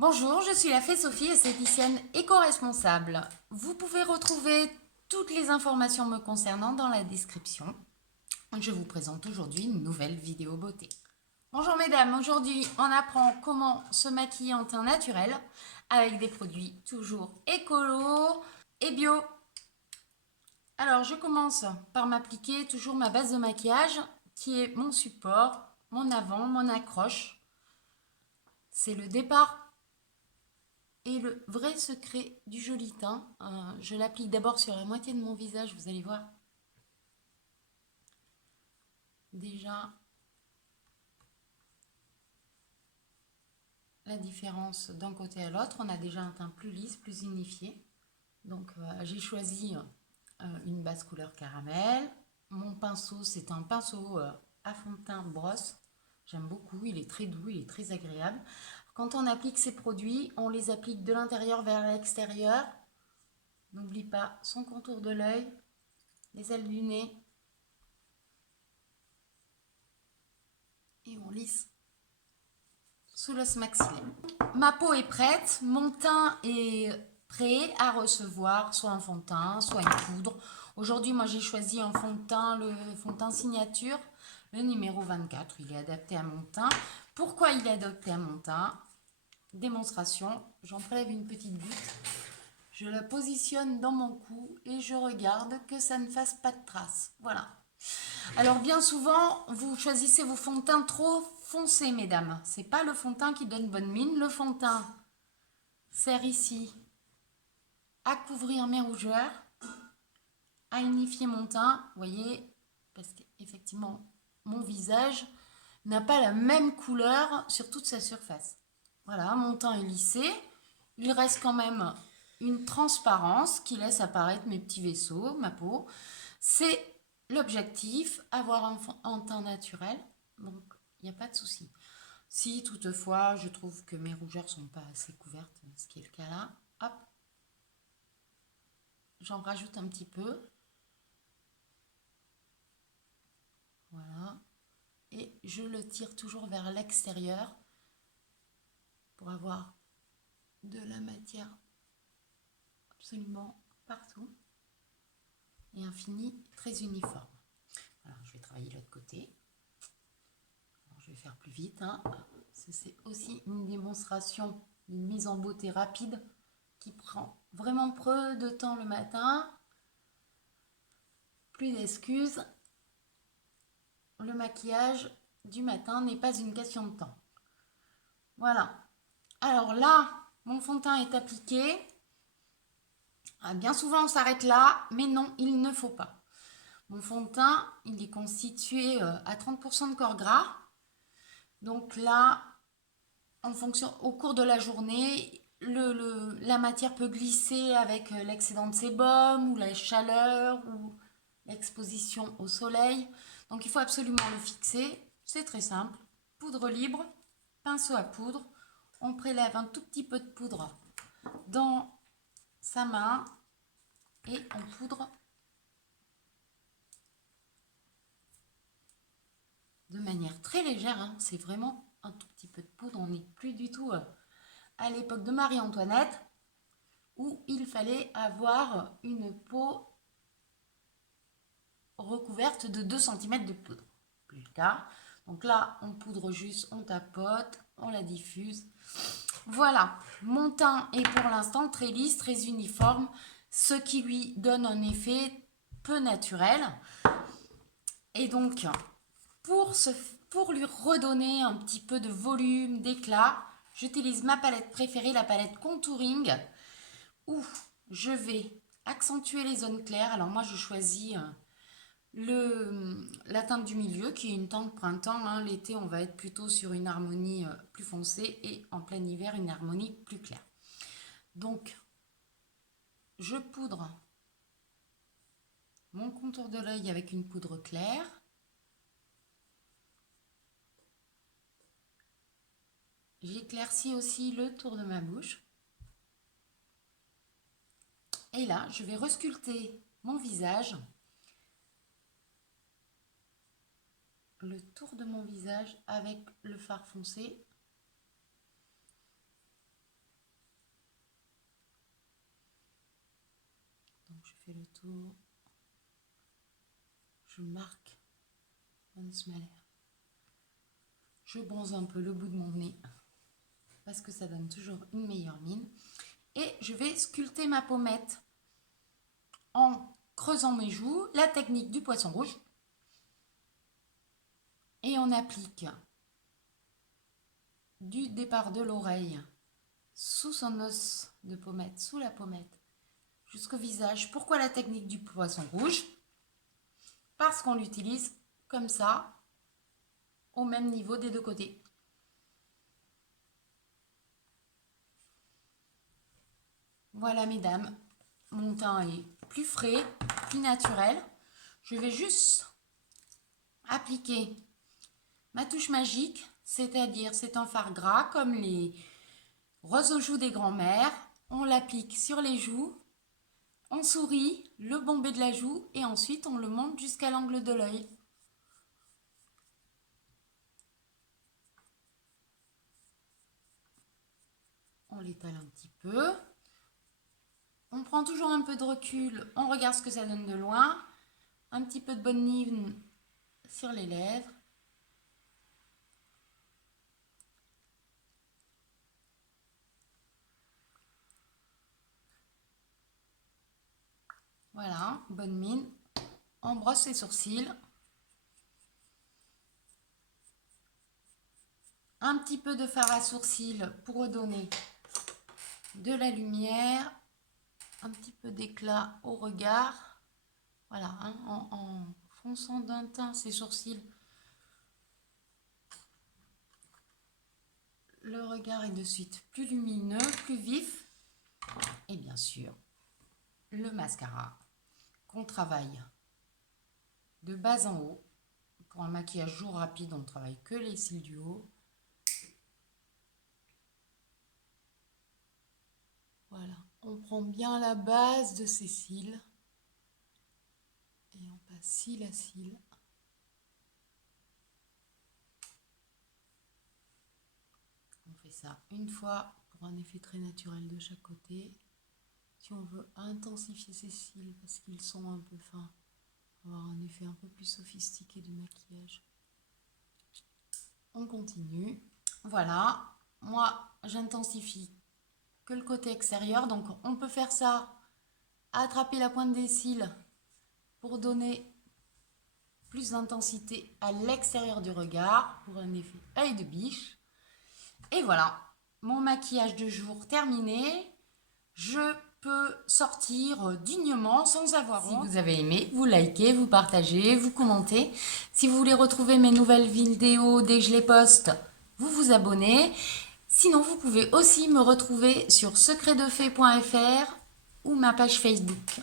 Bonjour, je suis la fée Sophie, esthéticienne éco-responsable. Vous pouvez retrouver toutes les informations me concernant dans la description. Je vous présente aujourd'hui une nouvelle vidéo beauté. Bonjour mesdames, aujourd'hui on apprend comment se maquiller en teint naturel avec des produits toujours écolo et bio. Alors je commence par m'appliquer toujours ma base de maquillage qui est mon support, mon avant, mon accroche. C'est le départ. Et le vrai secret du joli teint, je l'applique d'abord sur la moitié de mon visage, vous allez voir. Déjà, la différence d'un côté à l'autre, on a déjà un teint plus lisse, plus unifié. Donc j'ai choisi une base couleur caramel. Mon pinceau, c'est un pinceau à fond de teint brosse. J'aime beaucoup, il est très doux, il est très agréable. Quand on applique ces produits, on les applique de l'intérieur vers l'extérieur. N'oublie pas son contour de l'œil, les ailes du nez. Et on lisse sous l'os maxillaire. Ma peau est prête, mon teint est prêt à recevoir soit un fond de teint, soit une poudre. Aujourd'hui, moi j'ai choisi un fond de teint, le fond de teint signature, le numéro 24. Il est adapté à mon teint. Pourquoi il est adapté à mon teint? Démonstration, j'en prélève une petite goutte, je la positionne dans mon cou et je regarde que ça ne fasse pas de traces. Voilà. Alors bien souvent, vous choisissez vos fonds de teint trop foncés, mesdames. C'est pas le fond de teint qui donne bonne mine. Le fond de teint sert ici à couvrir mes rougeurs, à unifier mon teint. Vous voyez, parce qu'effectivement, mon visage n'a pas la même couleur sur toute sa surface. Voilà, mon teint est lissé. Il reste quand même une transparence qui laisse apparaître mes petits vaisseaux, ma peau. C'est l'objectif, avoir un teint naturel, donc il n'y a pas de souci. Si toutefois je trouve que mes rougeurs sont pas assez couvertes, ce qui est le cas là, hop, j'en rajoute un petit peu. Voilà. Et je le tire toujours vers l'extérieur pour avoir de la matière absolument partout et un fini très uniforme. Alors je vais travailler l'autre côté. Alors, je vais faire plus vite. C'est aussi une démonstration d'une mise en beauté rapide qui prend vraiment peu de temps le matin. Plus d'excuses. Le maquillage du matin n'est pas une question de temps. Voilà. Alors là, mon fond de teint est appliqué. Bien souvent, on s'arrête là, mais non, il ne faut pas. Mon fond de teint, il est constitué à 30% de corps gras. Donc là, en fonction, au cours de la journée, la matière peut glisser avec l'excédent de sébum ou la chaleur ou l'exposition au soleil. Donc il faut absolument le fixer. C'est très simple. Poudre libre, pinceau à poudre. On prélève un tout petit peu de poudre dans sa main et on poudre de manière très légère. C'est vraiment un tout petit peu de poudre. On n'est plus du tout à l'époque de Marie-Antoinette où il fallait avoir une peau recouverte de 2 cm de poudre. Plus le cas. Donc là, on poudre juste, on tapote, on la diffuse. Voilà, mon teint est pour l'instant très lisse, très uniforme, ce qui lui donne un effet peu naturel. Et donc, pour lui redonner un petit peu de volume, d'éclat, j'utilise ma palette préférée, la palette Contouring, où je vais accentuer les zones claires. Alors moi, je choisis la teinte du milieu, qui est une teinte printemps. L'été, on va être plutôt sur une harmonie plus foncée et en plein hiver, une harmonie plus claire. Donc, je poudre mon contour de l'œil avec une poudre claire. J'éclaircis aussi le tour de ma bouche. Et là, je vais resculpter mon visage, le tour de mon visage avec le fard foncé. fais le tour. Je marque mon smiler. Je bronze un peu le bout de mon nez parce que ça donne toujours une meilleure mine. Et je vais sculpter ma pommette en creusant mes joues, la technique du poisson rouge. Et on applique du départ de l'oreille sous son os de pommette, sous la pommette, jusqu'au visage. Pourquoi la technique du poisson rouge? Parce qu'on l'utilise comme ça, au même niveau des deux côtés. Voilà mesdames, mon teint est plus frais, plus naturel. Je vais juste appliquer ma touche magique, c'est-à-dire c'est un fard gras comme les roses aux joues des grands-mères. On l'applique sur les joues, on sourit, le bombé de la joue et ensuite on le monte jusqu'à l'angle de l'œil. On l'étale un petit peu. On prend toujours un peu de recul, on regarde ce que ça donne de loin. Un petit peu de bonne mine sur les lèvres. Voilà, bonne mine. On brosse les sourcils. Un petit peu de fard à sourcils pour redonner de la lumière. Un petit peu d'éclat au regard. Voilà, hein, en fonçant d'un teint ses sourcils. Le regard est de suite plus lumineux, plus vif. Et bien sûr, le mascara qu'on travaille de bas en haut. Pour un maquillage jour rapide, on ne travaille que les cils du haut. Voilà, on prend bien la base de ses cils. Et on passe cil à cil. On fait ça une fois pour un effet très naturel de chaque côté. Si on veut intensifier ses cils parce qu'ils sont un peu fins, avoir un effet un peu plus sophistiqué du maquillage. On continue. Voilà, moi j'intensifie que le côté extérieur, donc on peut faire ça, attraper la pointe des cils pour donner plus d'intensité à l'extérieur du regard pour un effet œil de biche. Et voilà, mon maquillage de jour terminé. Je peux sortir dignement sans avoir honte. Si vous avez aimé, vous likez, vous partagez, vous commentez. Si vous voulez retrouver mes nouvelles vidéos dès que je les poste, vous vous abonnez. Sinon, vous pouvez aussi me retrouver sur secretdefée.fr ou ma page Facebook.